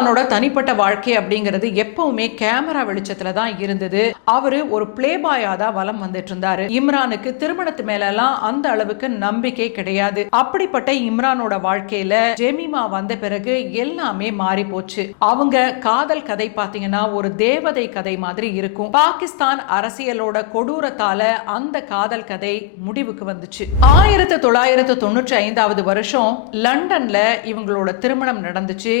கானோட தனிப்பட்ட வாழ்க்கை அப்படிங்கிறது எப்பவுமே கேமரா வெளிச்சத்துல தான் இருந்தது. அவரு ஒரு பிளே பாயா தான் வலம் வந்துட்டு இருந்தாரு. இம்ரானுக்கு திருமணத்து மேல எல்லாம் அந்த அளவுக்கு நம்பிக்கை கிடையாது. அப்படிப்பட்ட இம்ரானோட வாழ்க்கையில ஜெமிமா வந்த பிறகு எல்லாமே மாறி போச்சு. அவங்க காதல் கதை பாத்தீங்கன்னா ஒரு தேவதை கதை மாதிரி இருக்கும். பாகிஸ்தான் அரசியலோட கொடூரத்தால அந்த காதல் கதை முடிவுக்கு வந்துச்சு. 1995 வருஷம் லண்டன்ல இவங்களோட திருமணம் நடந்துச்சு.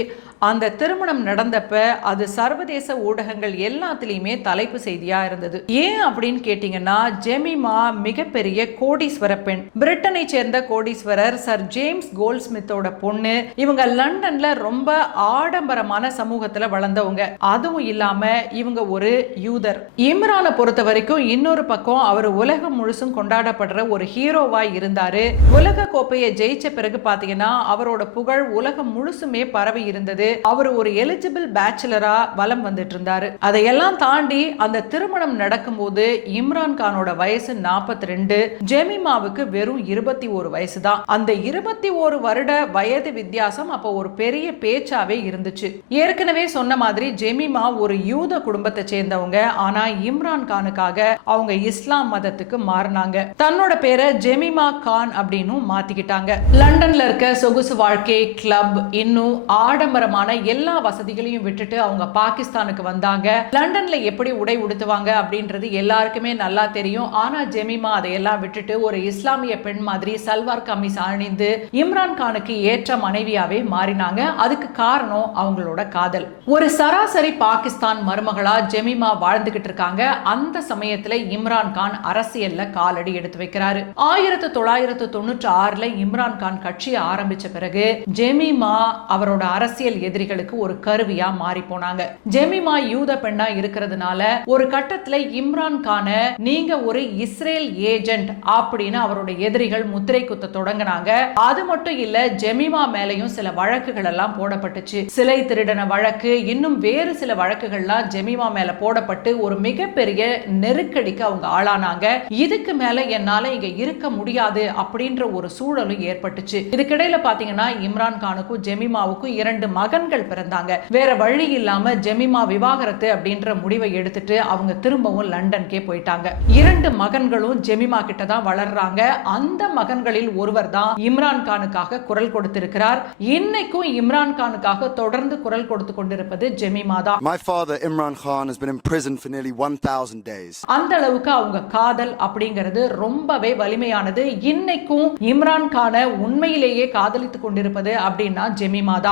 அந்த திருமணம் நடந்தப்ப அது சர்வதேச ஊடகங்கள் எல்லாத்திலையுமே தலைப்பு செய்தியா இருந்தது. ஏன் அப்படின்னு கேட்டீங்கன்னா, ஜெமிமா மிகப்பெரிய கோடீஸ்வர பெண். பிரிட்டனை சேர்ந்த கோடீஸ்வரர் சர் ஜேம்ஸ் கோல்ட்ஸ்மித்தோட பொண்ணு. இவங்க லண்டன்ல ரொம்ப ஆடம்பரமான சமூகத்துல வளர்ந்தவங்க. அதுவும் இல்லாம இவங்க ஒரு யூதர். இம்ரானை பொறுத்த வரைக்கும் இன்னொரு பக்கம் அவர் உலகம் முழுசும் கொண்டாடப்படுற ஒரு ஹீரோவா இருந்தாரு. உலக கோப்பையை ஜெயிச்ச பிறகு பாத்தீங்கன்னா அவரோட புகழ் உலகம் முழுசுமே பரவி இருந்தது. அவர் ஒரு எலிஜிபிள் பேச்சுலரா வலம் வந்துட்டு இருந்தாரு. அதையெல்லாம் தாண்டி அந்த திருமணம் நடக்கும்போது இம்ரான் கானோட வயசு 42, ஜெமிமாவுக்கு வெறும் 21 வயசு தான். அந்த 21 வருட வயது வித்தியாசம் அப்போ ஒரு பெரிய பேச்சாவே இருந்துச்சு. ஏற்கனவே சொன்ன மாதிரி ஜெமிமா ஒரு யூத குடும்பத்தை சேர்ந்தவங்க. ஆனா இம்ரான் கானுக்காக அவங்க இஸ்லாம் மதத்துக்கு மாறினாங்க. தன்னோட பேரை ஜெமிமா கான் அப்படின்னு மாத்திக்கிட்டாங்க. லண்டன்ல இருக்க சொகுசு வாழ்க்கை, கிளப், இன்னும் ஆடம்பரமான எல்லா வசதிகளையும் விட்டுட்டு அவங்க பாகிஸ்தானுக்கு வந்தாங்க. லண்டன்ல எப்படி உடை உடுத்துவாங்க அப்படின்றது எல்லாருக்குமே நல்லா தெரியும். ஆனா ஜெமிமா அதையெல்லாம் விட்டுட்டு ஒரு இஸ்லாமிய பெண் மாதிரி சல்வார் கமீஸ் அணிந்து இம்ரான் கானுக்கு ஏற்ற மனைவியாவே மாறினாங்க. அதுக்கு காரணம் அவங்களோட காதல். ஒரு சராசரி பாகிஸ்தான் மருமகளா ஜெமிமா வாழ்ந்துகிட்டு இருக்காங்க. அந்த சமயத்துல இம்ரான் கான் அரசியல்ல காலடி எடுத்து வைக்கிறாரு. 1996 இம்ரான் கான் கட்சியை ஆரம்பிச்ச பிறகு ஜெமிமா அவரோட அரசியல் எதிரிகளுக்கு ஒரு கருவியா மாறி போனாங்க. ஜெமிமா யூத பெண்ணா இருக்கிறதுனால ஒரு கட்டத்துல இம்ரான் கான நீங்க ஒரு இஸ்ரேல் ஏஜென்ட் அப்படின்னு அவரோட எதிரிகள் முத்திரை குத்த தொடங்கினாங்க. அது மட்டும் இல்ல, ஜெமிமா மேலையும் சில வழக்குகள் எல்லாம் போடப்பட்டுச்சு. சிலை திருடன வழக்கு, இன்னும் வேறு சில வழக்குகள்லாம் ஜெமிமா மேல போடப்பட்டு ஒரு மிகப்பெரிய நெருக்கடிக்கு அவங்க ஆளானாங்க. இதுக்கு மேல என்னால இங்க இருக்க முடியாது அப்படின்ற ஒரு சூழலும் ஏற்பட்டுச்சு. இதுக்கிடையில பாத்தீங்கன்னா இம்ரான் கானுக்கும் ஜெமிமாவுக்கும் 2 மகன்கள் பிறந்தாங்க. வேற வழி இல்லாம ஜெமிமா விவாகரத்து அப்படின்ற முடிவை எடுத்துட்டு அவங்க திரும்பவும் லண்டனுக்கே போயிட்டாங்க. 2 மகன்களும் ஜெமிமா கிட்ட தான் வளர்றாங்க. அந்த மகன்களில் ஒருவர் தான் இம்ரான் கானுக்காக குரல் கொடுத்திருக்கிறார். இன்னைக்கும் இம்ரான் கானுக்காக தொடர்ந்து குரல் கொடுத்து கொண்டிருப்பது ஜெமிமா தான். My father Imran Khan has been imprisoned for nearly 1000 days. அந்த அளவுக்கு அவங்க காதல் அப்படிங்கிறது ரொம்பவே வலிமையானது. இன்னைக்கும் இம்ரான் கானை உண்மையிலேயே காதலித்துக் கொண்டிருப்பது அப்படின்னா ஜெமிமா தான்.